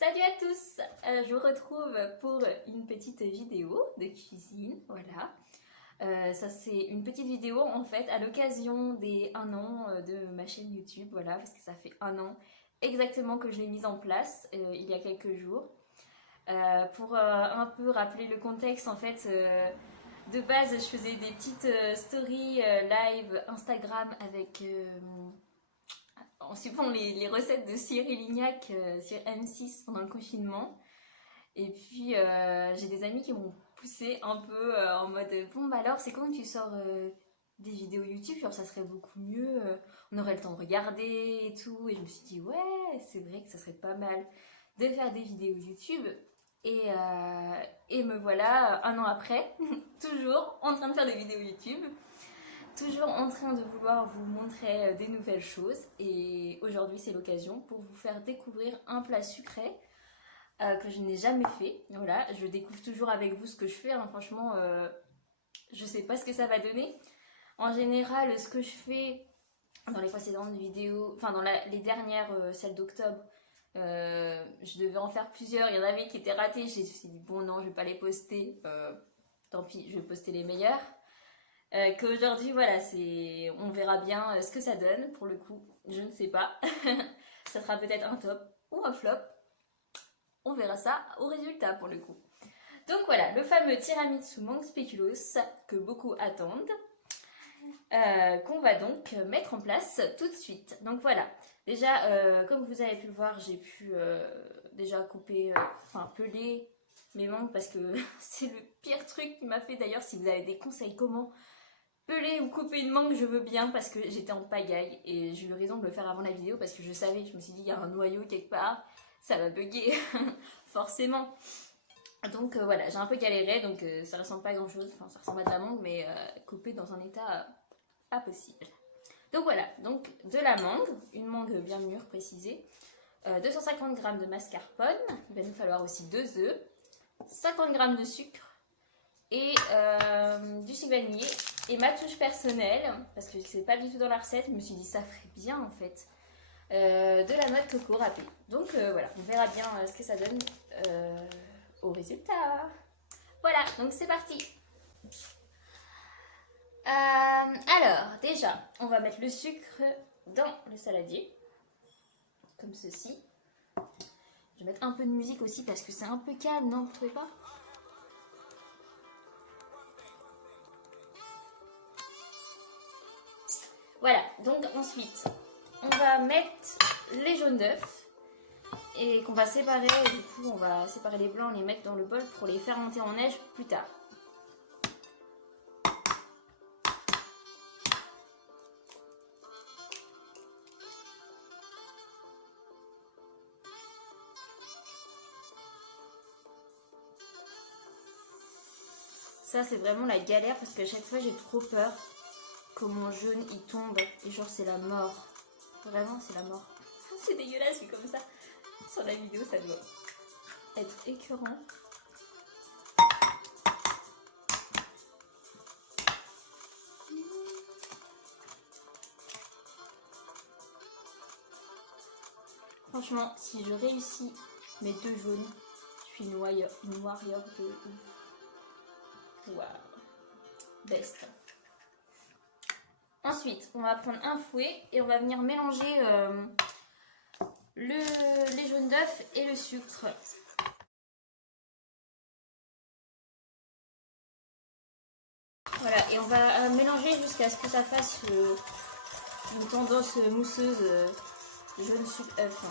Salut à tous, je vous retrouve pour une petite vidéo de cuisine, voilà. Ça c'est une petite vidéo en fait à l'occasion des 1 an de ma chaîne YouTube, voilà, parce que ça fait 1 an exactement que je l'ai mise en place il y a quelques jours. Pour un peu rappeler le contexte, en fait, de base je faisais des petites stories live Instagram avec en suivant les recettes de Cyril Lignac sur M6 pendant le confinement. Et puis j'ai des amis qui m'ont poussé un peu en mode bon bah alors c'est quand tu sors des vidéos YouTube, genre ça serait beaucoup mieux, on aurait le temps de regarder et tout. Et je me suis dit ouais c'est vrai que ça serait pas mal de faire des vidéos YouTube. Et me voilà 1 an après, toujours en train de faire des vidéos YouTube. Toujours en train de vouloir vous montrer des nouvelles choses et aujourd'hui c'est l'occasion pour vous faire découvrir un plat sucré que je n'ai jamais fait. Voilà, je découvre toujours avec vous ce que je fais, hein. Franchement je sais pas ce que ça va donner. En général ce que je fais dans les précédentes vidéos, enfin dans les dernières, celles d'octobre, je devais en faire plusieurs, il y en avait qui étaient ratées, j'ai dit bon non je vais pas les poster, tant pis je vais poster les meilleurs. Qu'aujourd'hui, voilà, on verra bien ce que ça donne. Pour le coup, je ne sais pas. Ça sera peut-être un top ou un flop. On verra ça au résultat pour le coup. Donc voilà, le fameux tiramisu mangue spéculoos que beaucoup attendent, qu'on va donc mettre en place tout de suite. Donc voilà, déjà, comme vous avez pu le voir, j'ai pu déjà couper, enfin peler mes mangues parce que c'est le pire truc qui m'a fait. D'ailleurs, si vous avez des conseils comment peler ou couper une mangue, je veux bien parce que j'étais en pagaille et j'ai eu raison de le faire avant la vidéo parce que je savais, je me suis dit il y a un noyau quelque part, ça va bugger forcément. Donc voilà, j'ai un peu galéré, donc ça ressemble pas à grand chose, enfin ça ressemble à de la mangue mais coupée dans un état pas possible. Donc voilà, donc de la mangue, une mangue bien mûre précisée, 250 g de mascarpone, il va nous falloir aussi 2 œufs, 50 g de sucre, et du sucre vanillé et ma touche personnelle parce que c'est pas du tout dans la recette, je me suis dit ça ferait bien en fait, de la noix de coco râpée. Donc voilà, on verra bien ce que ça donne au résultat. Voilà, donc c'est parti. Alors déjà on va mettre le sucre dans le saladier comme ceci. Je vais mettre un peu de musique aussi parce que c'est un peu calme, non, vous trouvez pas? Voilà, donc ensuite, on va mettre les jaunes d'œufs et qu'on va séparer. Du coup, on va séparer les blancs, les mettre dans le bol pour les faire monter en neige plus tard. Ça, c'est vraiment la galère parce qu'à chaque fois, j'ai trop peur que mon jaune il tombe et genre c'est la mort. Vraiment, c'est la mort. C'est dégueulasse vu comme ça. Sur la vidéo, ça doit être écœurant. Franchement, si je réussis mes 2 jaunes, je suis une warrior de ouf. Waouh. Best. Ensuite, on va prendre un fouet et on va venir mélanger les jaunes d'œufs et le sucre. Voilà, et on va mélanger jusqu'à ce que ça fasse une tendance mousseuse jaune sucre œuf.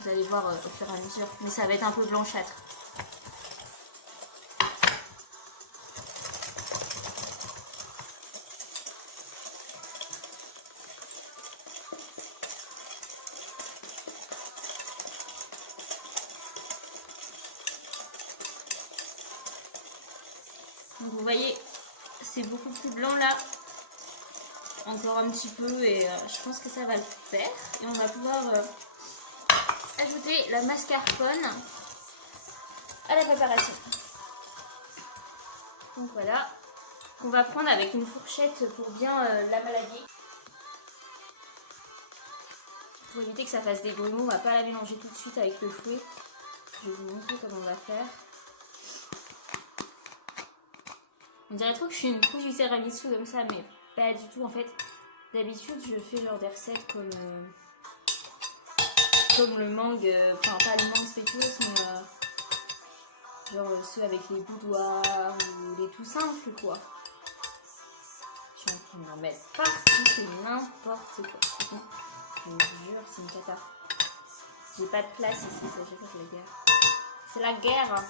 Vous allez voir au fur et à mesure, mais ça va être un peu blanchâtre. Donc vous voyez, c'est beaucoup plus blanc là. Encore un petit peu et je pense que ça va le faire. Et on va pouvoir ajouter la mascarpone à la préparation. Donc voilà, on va prendre avec une fourchette pour bien la malaguer. pour éviter que ça fasse des grenouilles, on va pas la mélanger tout de suite avec le fouet. Je vais vous montrer comment on va faire. On dirait trop que je suis une couche du tiramisu comme ça, mais pas du tout. En fait, d'habitude, je fais genre des recettes comme le mangue, enfin pas le mangue spéculoos, mais genre ceux avec les boudoirs ou les tout simples quoi. Je suis en train de m'en mettre partout, c'est n'importe quoi. Je vous jure, c'est une cata. J'ai pas de place ici, c'est la guerre. C'est la guerre.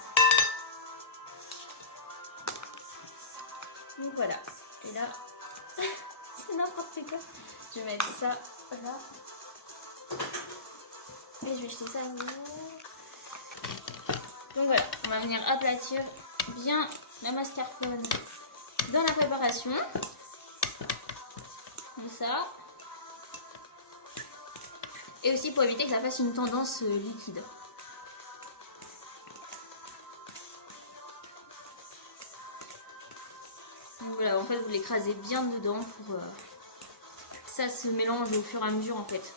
Donc voilà. Et là, c'est n'importe quoi. Je vais mettre ça là. Et je vais jeter ça. Donc voilà, on va venir aplatir bien la mascarpone dans la préparation. Comme ça. Et aussi pour éviter que ça fasse une tendance liquide. Donc voilà, en fait vous l'écrasez bien dedans pour que ça se mélange au fur et à mesure en fait.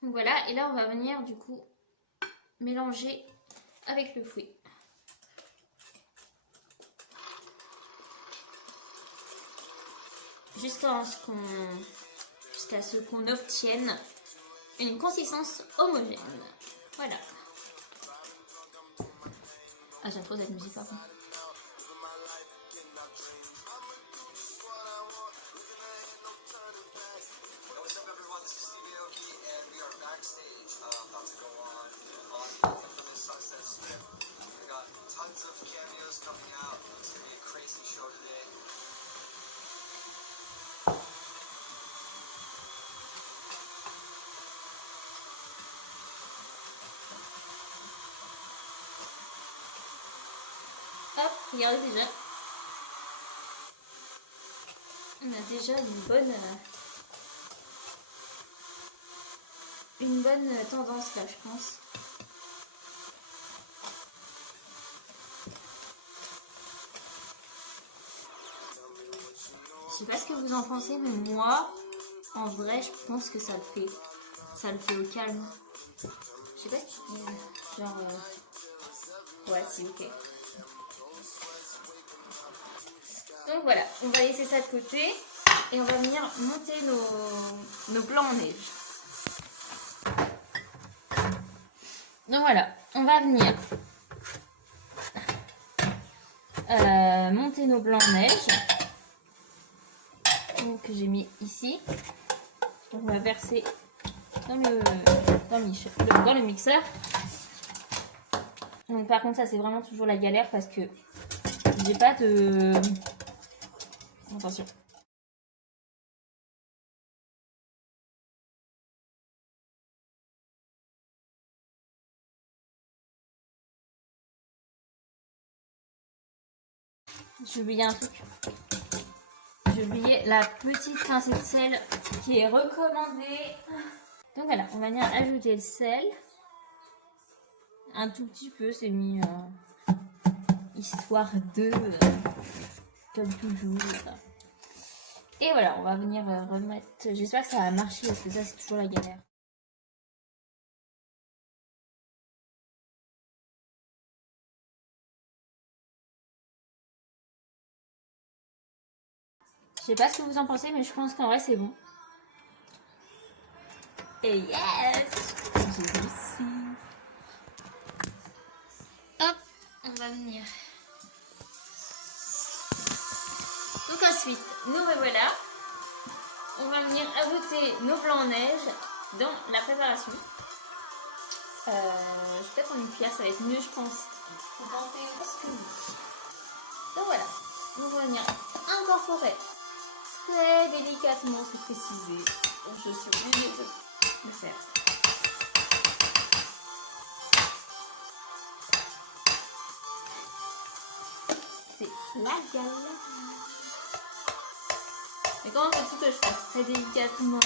Donc voilà, et là on va venir du coup mélanger avec le fouet. Jusqu'à ce qu'on obtienne une consistance homogène. Voilà. Ah, j'aime trop cette musique par contre. Hop, regardez déjà. On a déjà une bonne tendance là, je pense. Je sais pas ce que vous en pensez, mais moi, en vrai, je pense que ça le fait. Ça le fait au calme. Je sais pas ce qu'ils disent. Genre, ouais, c'est ok. Donc voilà, on va laisser ça de côté et on va venir monter nos blancs en neige. Donc voilà, on va venir monter nos blancs en neige. Donc, que j'ai mis ici. Donc on va verser dans le mixeur. Donc par contre ça c'est vraiment toujours la galère parce que j'ai pas de... Attention. J'ai oublié un truc. J'ai oublié la petite pincée de sel qui est recommandée. Donc voilà, on va venir ajouter le sel. Un tout petit peu, c'est mis histoire de... comme toujours. Et voilà, on va venir remettre... J'espère que ça va marcher parce que ça c'est toujours la galère. Je sais pas ce que vous en pensez, mais je pense qu'en vrai c'est bon. Et yes! J'ai réussi. Hop, on va venir. Donc ensuite, nous revoilà. On va venir ajouter nos blancs en neige dans la préparation. Je vais peut-être en une cuillère, ça va être mieux je pense. Vous pensez ce que oui. Donc voilà, on va venir incorporer très délicatement, c'est précisé. Donc je suis obligée de le faire. C'est la galère. Mais comment faut-il que je fasse très délicatement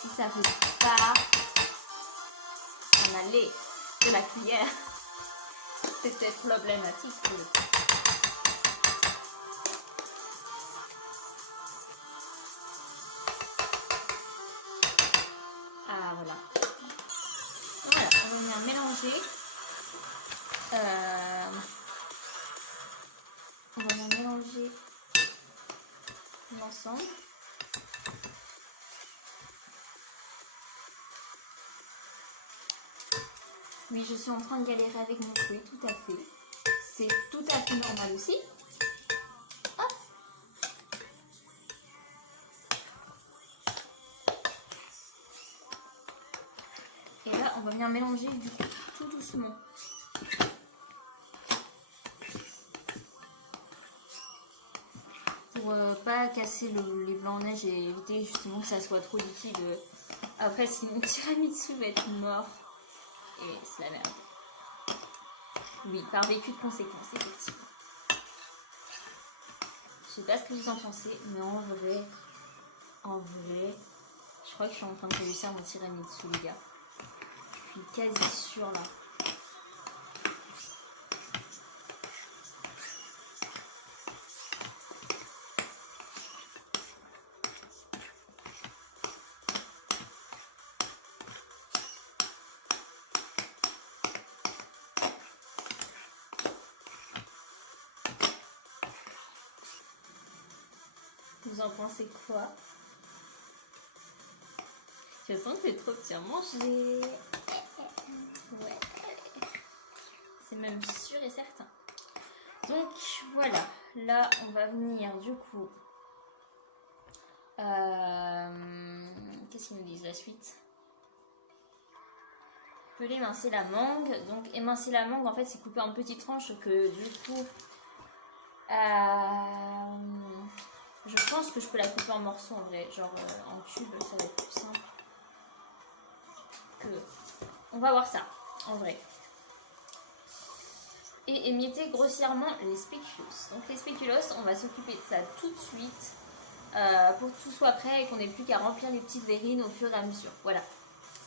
si ça ne veut pas s'en aller de la cuillère? C'était problématique pour le coup. Ah voilà. Voilà, on va venir mélanger. On va venir mélanger l'ensemble. Oui, je suis en train de galérer avec mon fouet, tout à fait. C'est tout à fait normal aussi. Hop. Et là, on va venir mélanger du coup, tout doucement. Pour pas casser les blancs en neige et éviter justement que ça soit trop liquide. Après, sinon, tiramisu va être mort. Et c'est la merde. Oui, par vécu de conséquences, effectivement. Je sais pas ce que vous en pensez, mais en vrai, je crois que je suis en train de réussir mon tiramisu, les gars. Je suis quasi sûre là. Vous en pensez quoi? Je sens que c'est trop petit à manger. Ouais. C'est même sûr et certain. Donc voilà. Là, on va venir du coup. Qu'est-ce qu'ils nous disent la suite? On peut émincer la mangue. Donc émincer la mangue, en fait, c'est couper en petites tranches que du coup. Je pense que je peux la couper en morceaux en vrai, genre en cubes, ça va être plus simple. On va voir ça, en vrai. Et émietter grossièrement les spéculoos. Donc les spéculoos, on va s'occuper de ça tout de suite pour que tout soit prêt et qu'on n'ait plus qu'à remplir les petites verrines au fur et à mesure. Voilà,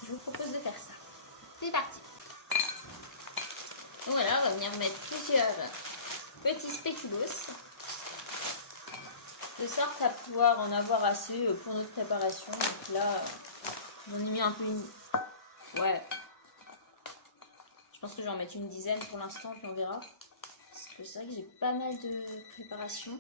je vous propose de faire ça. C'est parti. Donc voilà, on va venir mettre plusieurs petits spéculoos de sorte à pouvoir en avoir assez pour notre préparation. Donc là, j'en ai mis un peu une... Ouais. Je pense que je vais en mettre une dizaine pour l'instant, puis on verra. Parce que c'est vrai que j'ai pas mal de préparation.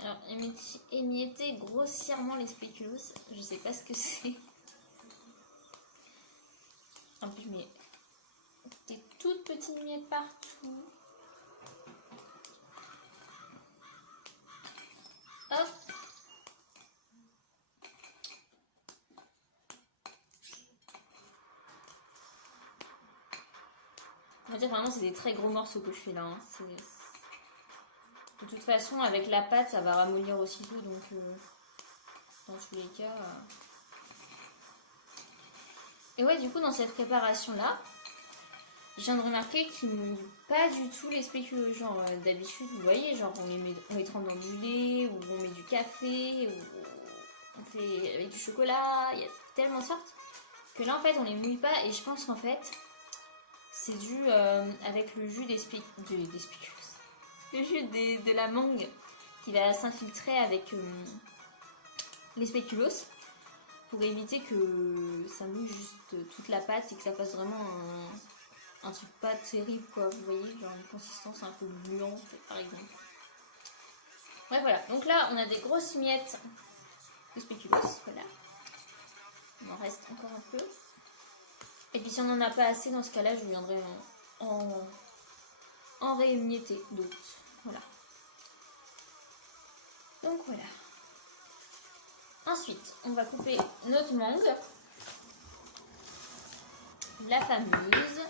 Alors, émietter grossièrement les spéculoos. Je sais pas ce que c'est. En plus, je mets des toutes petites miettes partout. Hop. On va dire vraiment c'est des très gros morceaux que je fais là. Hein. De toute façon avec la pâte ça va ramollir aussitôt donc dans tous les cas. Et ouais du coup dans cette préparation là, je viens de remarquer qu'ils ne mouillent pas du tout les spéculoos. Genre d'habitude vous voyez genre on les trempe dans du lait ou on met du café ou on fait avec du chocolat. Il y a tellement de sortes que là en fait on les mouille pas et je pense qu'en fait c'est dû avec le jus des spéculoos. Le jus de la mangue qui va s'infiltrer avec les spéculoos pour éviter que ça mouille juste toute la pâte et que ça fasse vraiment un truc pas terrible quoi. Vous voyez, genre une consistance un peu gluante par exemple. Ouais voilà, donc là on a des grosses miettes de spéculoos, voilà. Il m'en reste encore un peu. Et puis si on n'en a pas assez, dans ce cas-là, je viendrai en réémietter d'autres. Voilà. Donc voilà. Ensuite, on va couper notre mangue. La fameuse.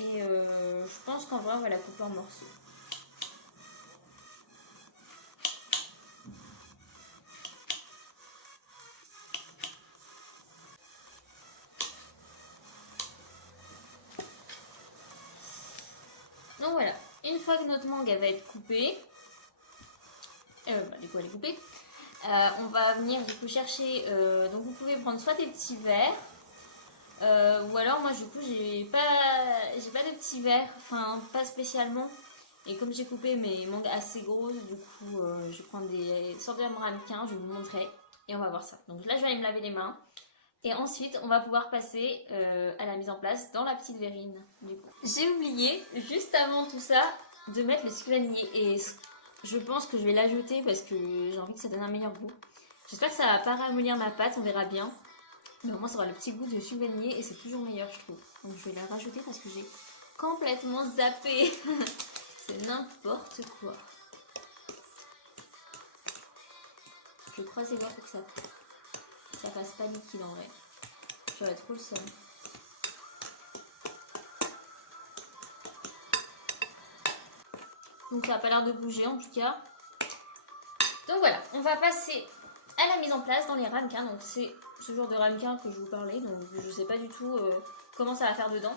Et je pense qu'en vrai, on va la couper en morceaux. Donc voilà, une fois que notre mangue elle va être coupée, du coup elle est coupée, on va venir du coup chercher, donc vous pouvez prendre soit des petits verres, ou alors moi du coup j'ai pas de petits verres, enfin pas spécialement. Et comme j'ai coupé mes mangues assez grosses, du coup je vais prendre des sortes de ramequins, je vais vous montrer et on va voir ça. Donc là je vais aller me laver les mains et ensuite on va pouvoir passer à la mise en place dans la petite verrine. Du coup, j'ai oublié juste avant tout ça de mettre le sucre vanillé et je pense que je vais l'ajouter parce que j'ai envie que ça donne un meilleur goût. J'espère que ça va pas ramollir ma pâte, on verra bien. Mais au moins ça aura le petit goût de sucre vanillé et c'est toujours meilleur je trouve. Donc je vais la rajouter parce que j'ai complètement zappé. C'est n'importe quoi. Je croise les doigts pour que ça fasse pas liquide en vrai. J'aurais trop le seum. Donc ça n'a pas l'air de bouger en tout cas. Donc voilà, on va passer à la mise en place dans les ramequins. Donc c'est ce genre de ramequin que je vous parlais. Donc je sais pas du tout comment ça va faire dedans.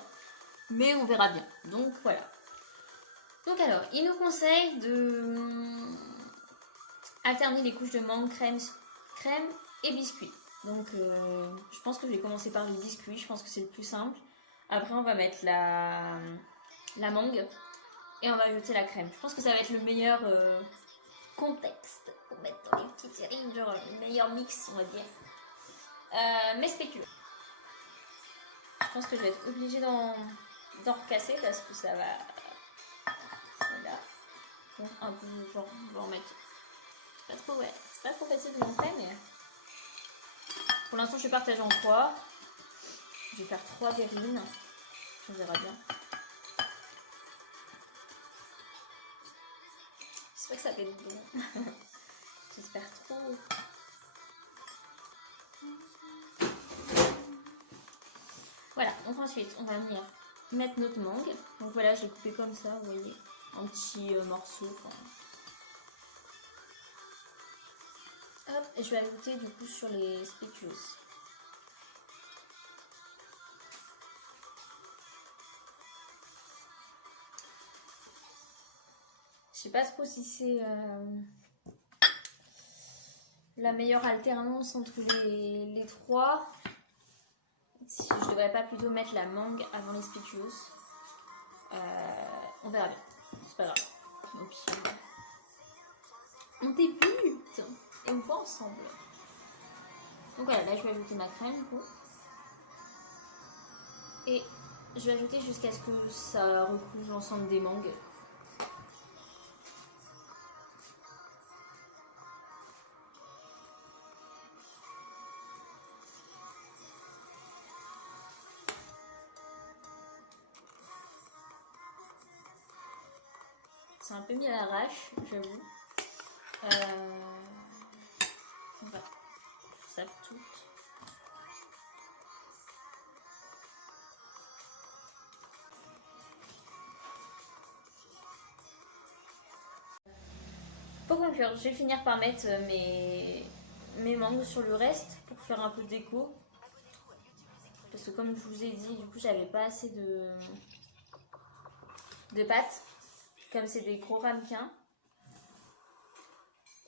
Mais on verra bien. Donc voilà. Donc alors, il nous conseille de alterner les couches de mangue, crème et biscuit. Donc je pense que je vais commencer par les biscuits, je pense que c'est le plus simple. Après on va mettre la mangue et on va ajouter la crème. Je pense que ça va être le meilleur contexte pour mettre dans les petites séries, genre le meilleur mix on va dire. Mais spéculeux. Je pense que je vais être obligée d'en recasser parce que ça va... Voilà. Donc un peu genre on va en mettre... C'est pas trop facile de montrer mais... Pour l'instant, je vais partager en 3. Je vais faire 3 verrines. On verra bien. J'espère que ça va être bon. J'espère trop. Voilà, donc ensuite, on va venir mettre notre mangue. Donc voilà, j'ai coupé comme ça, vous voyez, en petits morceaux. Hop, et je vais ajouter du coup sur les spéculoos. Je sais pas trop si c'est la meilleure alternance entre les trois. Si je devrais pas plutôt mettre la mangue avant les spéculoos. On verra bien. C'est pas grave. Au pire. On débute et on voit ensemble. Donc voilà, là je vais ajouter ma crème du coup. Et je vais ajouter jusqu'à ce que ça recouvre l'ensemble des mangues. C'est un peu mis à l'arrache, j'avoue. On va ça tout. Pour conclure, je vais finir par mettre mes mangues sur le reste pour faire un peu de déco. Parce que comme je vous ai dit, du coup j'avais pas assez de pâte. Comme c'est des gros ramequins.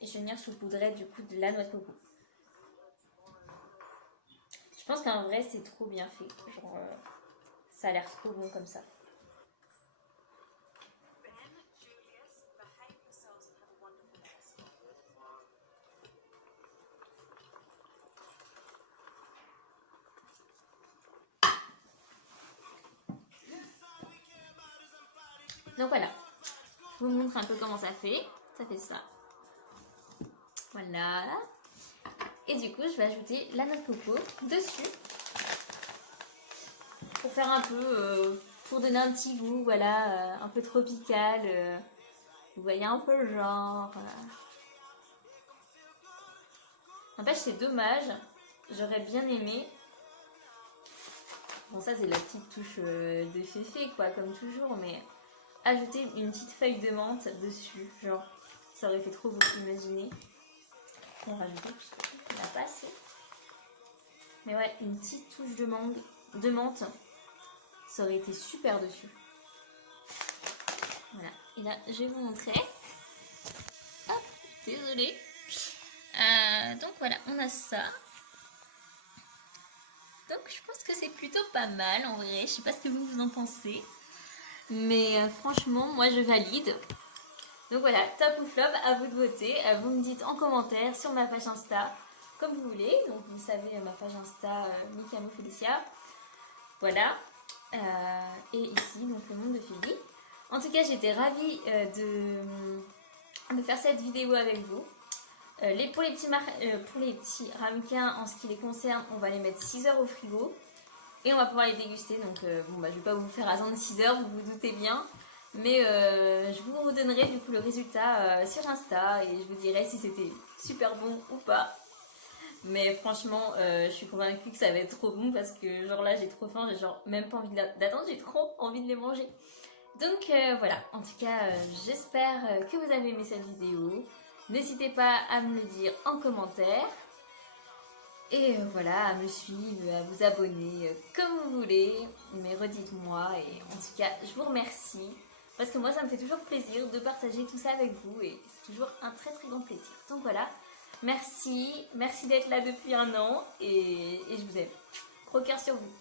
Et je vais venir saupoudrer du coup de la noix de coco. Je pense qu'en vrai c'est trop bien fait. Genre ça a l'air trop bon comme ça. Donc voilà, je vous montre un peu comment ça fait. Ça fait ça. Voilà. Et du coup, je vais ajouter la noix de coco dessus. Pour faire un peu, pour donner un petit goût, voilà, un peu tropical. Vous voyez un peu le genre. N'empêche, c'est dommage. J'aurais bien aimé. Bon, ça, c'est la petite touche de féfé, quoi, comme toujours, mais ajouter une petite feuille de menthe dessus. Genre, ça aurait fait trop beau, imaginez. On va rajouter, puisqu'il n'y a pas assez. Mais ouais, une petite touche de menthe, ça aurait été super dessus. Voilà, et là je vais vous montrer. Hop, désolée. Donc voilà, on a ça. Donc je pense que c'est plutôt pas mal en vrai, je sais pas ce que vous en pensez. Mais franchement, moi je valide. Donc voilà, top ou flop, à vous de voter. Vous me dites en commentaire sur ma page Insta, comme vous voulez. Donc vous savez, ma page Insta, Mikamo Felicia. Voilà. Et ici, donc le monde de Philly. En tout cas, j'étais ravie de faire cette vidéo avec vous. Pour les petits ramequins, en ce qui les concerne, on va les mettre 6 heures au frigo. Et on va pouvoir les déguster. Donc bon, bah, je ne vais pas vous faire attendre 6 heures, vous vous doutez bien. Mais je vous redonnerai du coup le résultat sur Insta. Et je vous dirai si c'était super bon ou pas. Mais franchement, je suis convaincue que ça va être trop bon. Parce que genre là, j'ai trop faim. J'ai genre même pas envie d'attendre. J'ai trop envie de les manger. Donc voilà, en tout cas, j'espère que vous avez aimé cette vidéo. N'hésitez pas à me le dire en commentaire. Et voilà, à me suivre, à vous abonner comme vous voulez. Mais redites-moi. Et en tout cas, je vous remercie. Parce que moi, ça me fait toujours plaisir de partager tout ça avec vous. Et c'est toujours un très très grand plaisir. Donc voilà, merci. Merci d'être là depuis un an. Et je vous aime. Gros cœur sur vous.